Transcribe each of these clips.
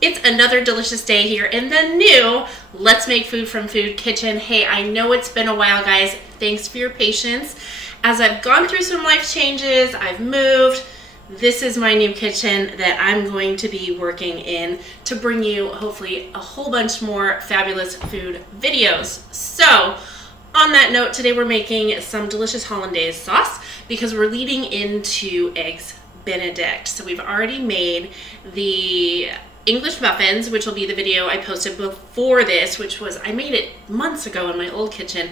It's another delicious day here in the new Let's Make Food from Food kitchen. Hey, I know it's been a while, guys. Thanks for your patience. As I've gone through some life changes, I've moved. This is my new kitchen that I'm going to be working in to bring you hopefully a whole bunch more fabulous food videos. So, on that note, today we're making some delicious Hollandaise sauce because we're leading into Eggs Benedict. So we've already made the English muffins, which will be the video I posted before this, which was, I made it months ago in my old kitchen.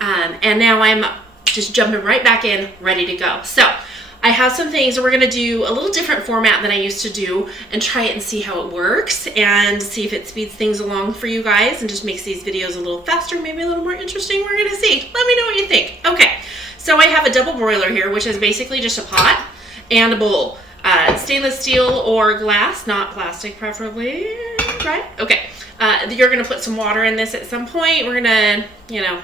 And now I'm just jumping right back in, ready to go. So I have some things, we're gonna do a little different format than I used to do and try it and see how it works and see if it speeds things along for you guys and just makes these videos a little faster, maybe a little more interesting. We're gonna see. Let me know what you think. Okay, so I have a double broiler here, which is basically just a pot and a bowl. Stainless steel or glass, not plastic preferably, right? Okay, you're gonna put some water in this at some point. We're gonna,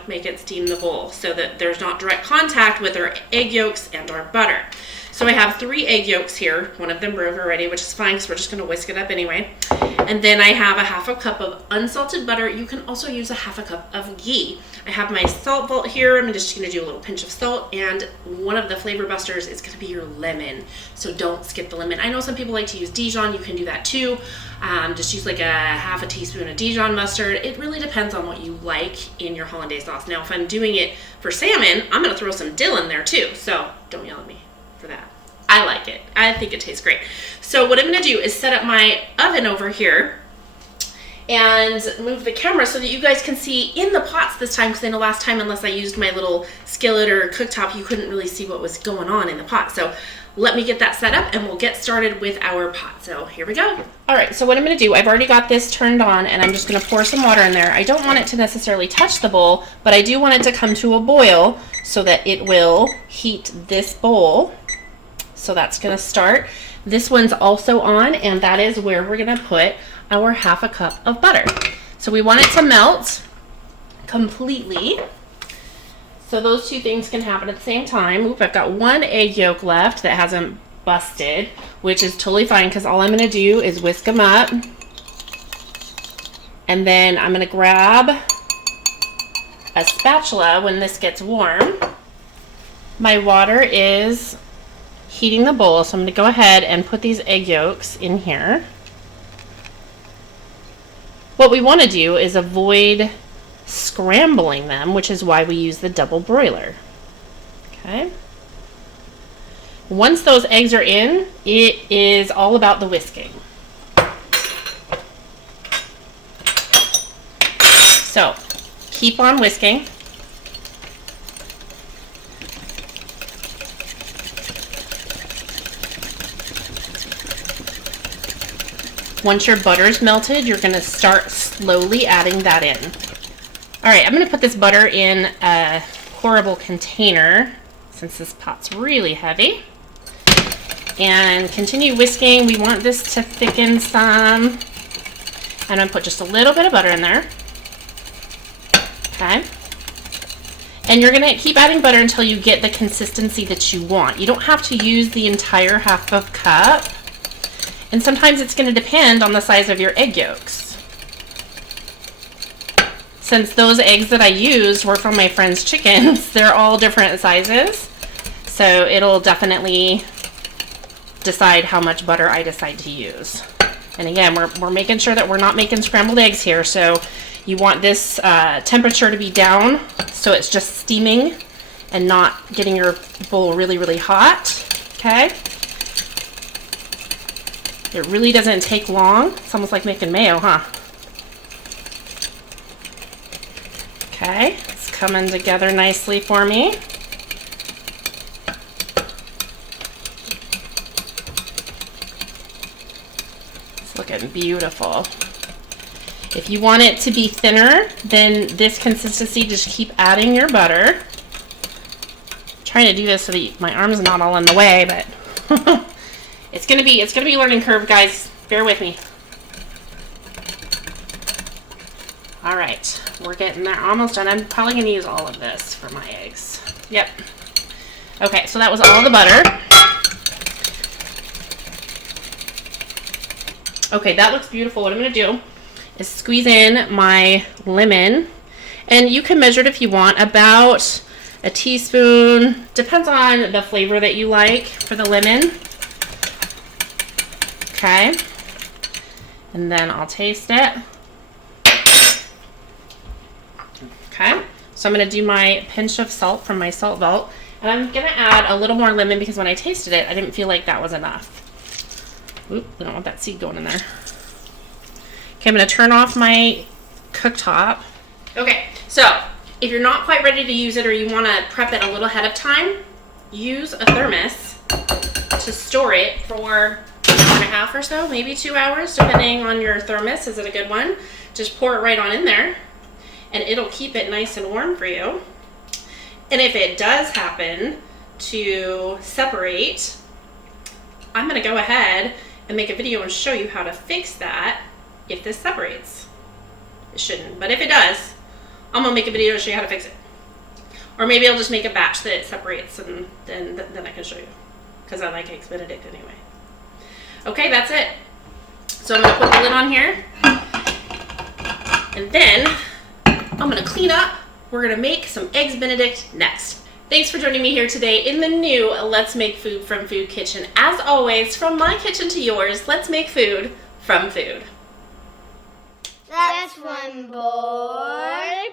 make it steam the bowl so that there's not direct contact with our egg yolks and our butter. So I have 3 egg yolks here, one of them broke already, which is fine because we're just gonna whisk it up anyway. And then I have a half a cup of unsalted butter. You can also use a half a cup of ghee. I have my salt vault here. I'm just gonna do a little pinch of salt, and one of the flavor busters is gonna be your lemon. So don't skip the lemon. I know some people like to use Dijon, you can do that too. Just use like a half a teaspoon of Dijon mustard. It really depends on what you like in your Hollandaise sauce. Now, if I'm doing it for salmon, I'm gonna throw some dill in there too, so don't yell at me for that. I like it. I think it tastes great. So what I'm gonna do is set up my oven over here and move the camera so that you guys can see in the pots this time, because I know last time, unless I used my little skillet or cooktop, you couldn't really see what was going on in the pot. So let me get that set up and we'll get started with our pot. So here we go. All right, so what I'm gonna do, I've already got this turned on and I'm just gonna pour some water in there. I don't want it to necessarily touch the bowl, but I do want it to come to a boil so that it will heat this bowl. So that's gonna start. This one's also on, and that is where we're gonna put our half a cup of butter. So we want it to melt completely. So those two things can happen at the same time. Oop, I've got 1 egg yolk left that hasn't busted, which is totally fine because all I'm gonna do is whisk them up. And then I'm gonna grab a spatula when this gets warm. My water is heating the bowl, so I'm going to go ahead and put these egg yolks in here. What we want to do is avoid scrambling them, which is why we use the double broiler. Okay. Once those eggs are in, it is all about the whisking. So keep on whisking. Once your butter is melted, you're going to start slowly adding that in. All right, I'm going to put this butter in a pourable container since this pot's really heavy. And continue whisking. We want this to thicken some. And I'm going to put just a little bit of butter in there. Okay. And you're going to keep adding butter until you get the consistency that you want. You don't have to use the entire half of cup. And sometimes it's going to depend on the size of your egg yolks. Since those eggs that I used were from my friend's chickens, they're all different sizes. So it'll definitely decide how much butter I decide to use. And again, we're making sure that we're not making scrambled eggs here. So you want this temperature to be down so it's just steaming and not getting your bowl really, really hot. Okay. It really doesn't take long. It's almost like making mayo, huh? Okay, it's coming together nicely for me. It's looking beautiful. If you want it to be thinner than this consistency, just keep adding your butter. I'm trying to do this so that my arm's not all in the way, but It's gonna be a learning curve, guys. Bear with me. All right, we're getting there, almost done. I'm probably gonna use all of this for my eggs. Yep. Okay, so that was all the butter. Okay, that looks beautiful. What I'm going to do is squeeze in my lemon. And you can measure it if you want, about a teaspoon. Depends on the flavor that you like for the lemon. Okay. And then I'll taste it. Okay. So I'm going to do my pinch of salt from my salt vault. And I'm going to add a little more lemon because when I tasted it, I didn't feel like that was enough. Oop, we don't want that seed going in there. Okay, I'm going to turn off my cooktop. Okay, so if you're not quite ready to use it or you want to prep it a little ahead of time, use a thermos to store it for an hour and a half or so, maybe 2 hours, depending on your thermos. Is it a good one? Just pour it right on in there, and it'll keep it nice and warm for you. And if it does happen to separate, I'm going to go ahead and make a video and show you how to fix that if this separates. It shouldn't, but if it does, I'm going to make a video to show you how to fix it. Or maybe I'll just make a batch that it separates and then I can show you. Because I like Eggs Benedict anyway. Okay, that's it. So I'm going to put the lid on here. And then I'm going to clean up. We're going to make some Eggs Benedict next. Thanks for joining me here today in the new Let's Make Food from Food kitchen. As always, from my kitchen to yours, let's make food from food. That's one board.